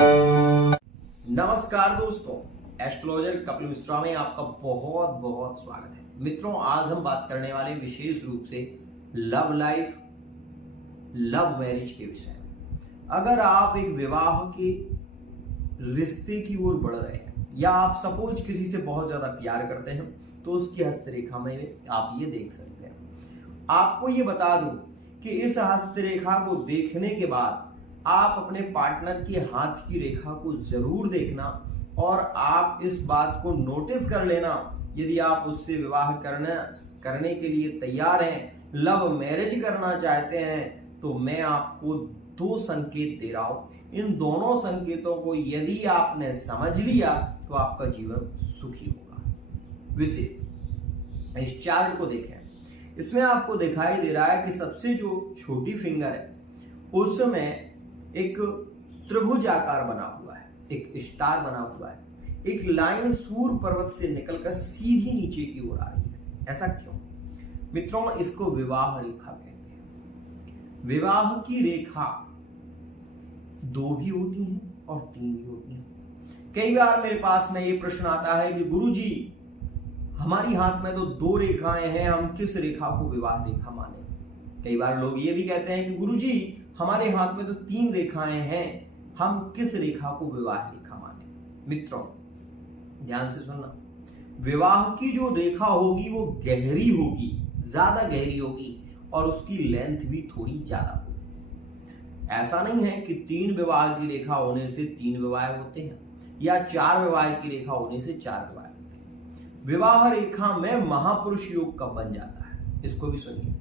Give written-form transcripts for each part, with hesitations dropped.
नमस्कार दोस्तों, एस्ट्रोलॉजर कपिल मिश्रा में आपका बहुत बहुत स्वागत है। मित्रों, आज हम बात करने वाले विशेष रूप से लव लाइफ, लव मैरिज के विषय में। अगर आप एक विवाह के रिश्ते की ओर बढ़ रहे हैं या आप सपोज किसी से बहुत ज्यादा प्यार करते हैं तो उसकी हस्तरेखा में आप ये देख सकते हैं। आपको ये बता दूं कि इस हस्तरेखा को देखने के बाद आप अपने पार्टनर के हाथ की रेखा को जरूर देखना और आप इस बात को नोटिस कर लेना। यदि आप उससे विवाह करने के लिए तैयार हैं, लव मैरिज करना चाहते हैं, तो मैं आपको 2 संकेत दे रहा हूं। इन दोनों संकेतों को यदि आपने समझ लिया तो आपका जीवन सुखी होगा। विशेष इस चार्ट को देखें, इसमें आपको दिखाई दे रहा है कि सबसे जो छोटी फिंगर है उसमें एक त्रिभुज आकार बना हुआ है, एक स्टार बना हुआ है, एक लाइन सूर्य पर्वत से निकलकर सीधी नीचे की ओर आ रही है। ऐसा क्यों? मित्रों, इसको विवाह रेखा कहते हैं। विवाह की रेखा 2 भी होती हैं और 3 भी होती हैं। कई बार मेरे पास में ये प्रश्न आता है कि गुरुजी, हमारी हाथ में तो 2 रेखाएं हैं, हम किस रेखा को विवाह रेखा माने? कई बार लोग ये भी कहते हैं कि गुरुजी, हमारे हाथ में तो 3 रेखाएं हैं, हम किस रेखा को विवाह रेखा माने? मित्रों, ध्यान से सुनना। विवाह की जो रेखा होगी वो गहरी होगी, ज्यादा गहरी होगी और उसकी लेंथ भी थोड़ी ज्यादा होगी। ऐसा नहीं है कि 3 विवाह की रेखा होने से 3 विवाह होते हैं या 4 विवाह की रेखा होने से 4 विवाह होते हैं। विवाह रेखा में महापुरुष योग कब बन जाता है, इसको भी सुनिए।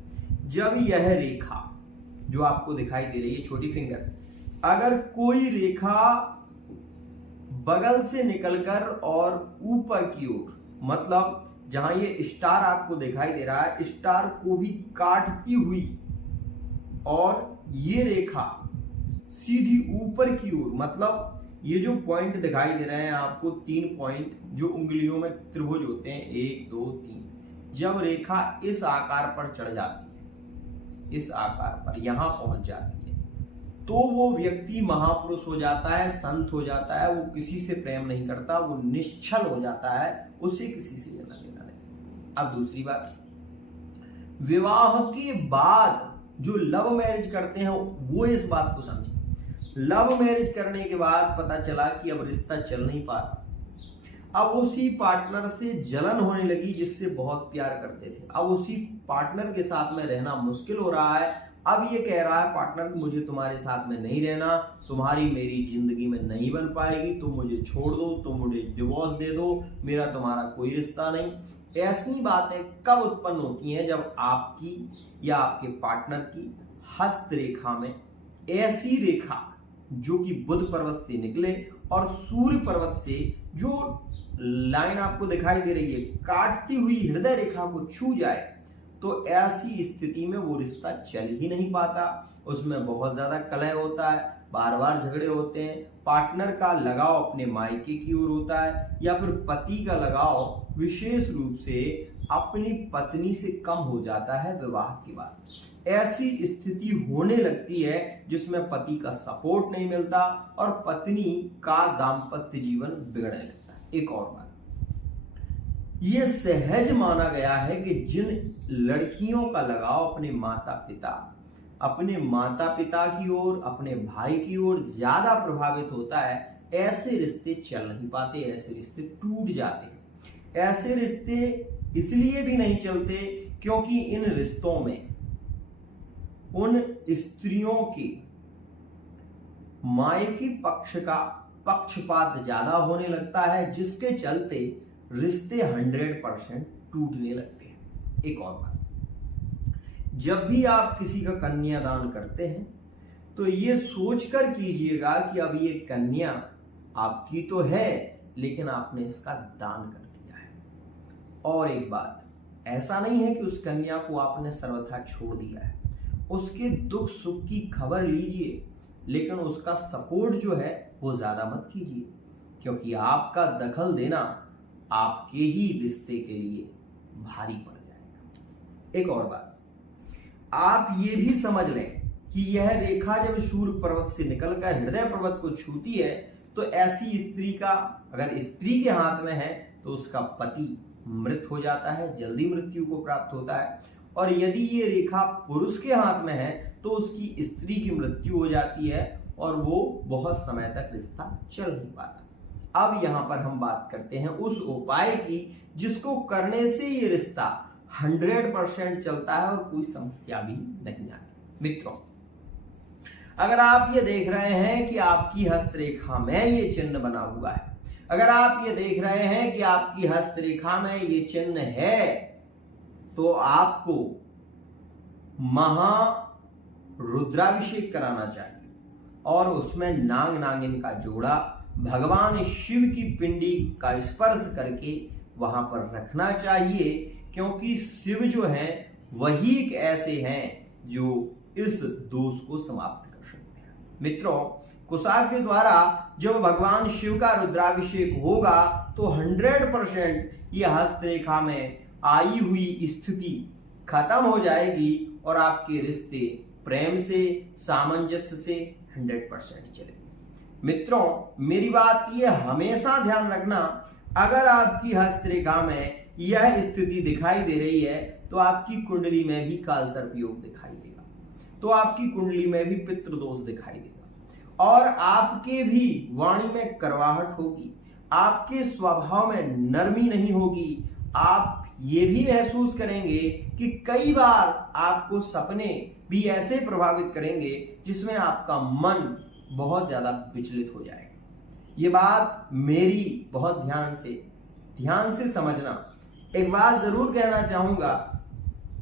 जब यह रेखा जो आपको दिखाई दे रही है, छोटी फिंगर, अगर कोई रेखा बगल से निकलकर और ऊपर की ओर, मतलब जहां ये स्टार आपको दिखाई दे रहा है, स्टार को भी काटती हुई और ये रेखा सीधी ऊपर की ओर, मतलब ये जो पॉइंट दिखाई दे रहे हैं आपको, 3 पॉइंट जो उंगलियों में त्रिभुज होते हैं, 1 2 3, जब रेखा इस आकार पर चढ़ जाती है, इस आकार पर यहां पहुंच जाती है, तो वो व्यक्ति महापुरुष हो जाता है, संत हो जाता है। वो किसी से प्रेम नहीं करता, वो निश्चल हो जाता है, उसे किसी से लेना देना नहीं। अब दूसरी बात, विवाह के बाद जो लव मैरिज करते हैं वो इस बात को समझे। लव मैरिज करने के बाद पता चला कि अब रिश्ता चल नहीं पा रहा, अब उसी पार्टनर से जलन होने लगी जिससे बहुत प्यार करते थे। अब उसी पार्टनर के साथ में रहना मुश्किल हो रहा है। अब ये कह रहा है पार्टनर, मुझे तुम्हारे साथ में नहीं रहना, तुम्हारी मेरी जिंदगी में नहीं बन पाएगी, तुम मुझे छोड़ दो, तुम मुझे डिवोर्स दे दो, मेरा तुम्हारा कोई रिश्ता नहीं। ऐसी बातें कब उत्पन्न होती हैं? जब आपकी या आपके पार्टनर की हस्तरेखा में ऐसी रेखा जो कि बुध पर्वत से निकले और सूर्य पर्वत से जो लाइन आपको दिखाई दे रही है काटती हुई हृदय रेखा को छू जाए, तो ऐसी स्थिति में वो रिश्ता चल ही नहीं पाता। उसमें बहुत ज्यादा कलह होता है, बार बार झगड़े होते हैं, पार्टनर का लगाव अपने मायके की ओर होता है या फिर पति का लगाव विशेष रूप से अपनी पत्नी से कम हो जाता है विवाह के बाद। ऐसी स्थिति होने लगती है जिसमें पति का सपोर्ट नहीं मिलता और पत्नी का दाम्पत्य जीवन बिगड़ने लगता है। एक और बात, यह सहज माना गया है कि जिन लड़कियों का लगाव अपने माता पिता की ओर, अपने भाई की ओर ज्यादा प्रभावित होता है, ऐसे रिश्ते चल नहीं पाते, ऐसे रिश्ते टूट जाते हैं। ऐसे रिश्ते इसलिए भी नहीं चलते क्योंकि इन रिश्तों में उन स्त्रियों के मायके पक्ष का पक्षपात ज्यादा होने लगता है, जिसके चलते रिश्ते 100% टूटने लगते हैं। एक और बात, जब भी आप किसी का कन्यादान करते हैं तो ये सोचकर कीजिएगा कि अब ये कन्या आपकी तो है लेकिन आपने इसका दान कर दिया है। और एक बात, ऐसा नहीं है कि उस कन्या को आपने सर्वथा छोड़ दिया है, उसके दुख सुख की खबर लीजिए, लेकिन उसका सपोर्ट जो है वो ज्यादा मत कीजिए, क्योंकि आपका दखल देना आपके ही रिश्ते के लिए भारी पड़ जाएगा। एक और बात, आप ये भी समझ लें कि यह रेखा जब शूर पर्वत से निकलकर हृदय पर्वत को छूती है तो ऐसी स्त्री का, अगर स्त्री के हाथ में है तो उसका पति मृत हो जाता है, जल्दी मृत्यु को प्राप्त होता है। और यदि ये रेखा पुरुष के हाथ में है तो उसकी स्त्री की मृत्यु हो जाती है और वो बहुत समय तक रिश्ता चल नहीं पाता। अब यहां पर हम बात करते हैं उस उपाय की जिसको करने से ये रिश्ता 100% चलता है और कोई समस्या भी नहीं आती। मित्रों, अगर आप ये देख रहे हैं कि आपकी हस्तरेखा में ये चिन्ह बना हुआ है, अगर आप ये देख रहे हैं कि आपकी हस्तरेखा में ये चिन्ह है, तो आपको महारुद्राभिषेक कराना चाहिए और उसमें नाग नागिन का जोड़ा भगवान शिव की पिंडी का स्पर्श करके वहां पर रखना चाहिए, क्योंकि शिव जो है वही एक ऐसे हैं जो इस दोष को समाप्त कर सकते हैं। मित्रों, कुशाग्र के द्वारा जब भगवान शिव का रुद्राभिषेक होगा तो 100% यह हस्तरेखा में आई हुई स्थिति खत्म हो जाएगी और आपके रिश्ते प्रेम से, सामंजस्य से 100% चलेंगे। मित्रों, मेरी बात यह हमेशा ध्यान रखना, अगर आपकी हस्तरेखा में यह स्थिति दिखाई दे रही है तो आपकी कुंडली में भी कालसर्प योग दिखाई देगा, तो आपकी कुंडली में भी पितृदोष दिखाई देगा और आपके भी वाणी में करवाहट होगी, आपके स्वभाव में नरमी नहीं होगी। आप ये भी महसूस करेंगे कि कई बार आपको सपने भी ऐसे प्रभावित करेंगे जिसमें आपका मन बहुत ज्यादा विचलित हो जाएगा। ये बात मेरी बहुत ध्यान से समझना। एक बात जरूर कहना चाहूंगा,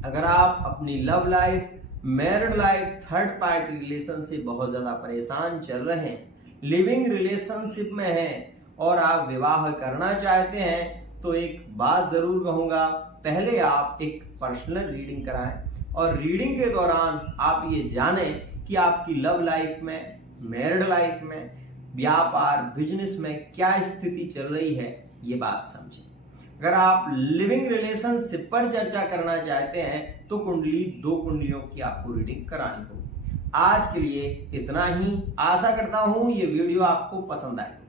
अगर आप अपनी love life, married life, third party relation से बहुत ज्यादा परेशान चल रहे हैं, लिविंग रिलेशनशिप में हैं और आप विवाह करना चाहते हैं, तो एक बात जरूर कहूंगा, पहले आप एक पर्सनल रीडिंग कराएं और रीडिंग के दौरान आप ये जानें कि आपकी लव लाइफ में, मैरिड लाइफ में, व्यापार, बिजनेस में क्या स्थिति चल रही है, ये बात समझें। अगर आप लिविंग रिलेशनशिप पर चर्चा करना चाहते हैं तो कुंडली, 2 कुंडलियों की आपको रीडिंग करानी होगी। आज के लिए इतना ही। आशा करता हूं ये वीडियो आपको पसंद आएगा।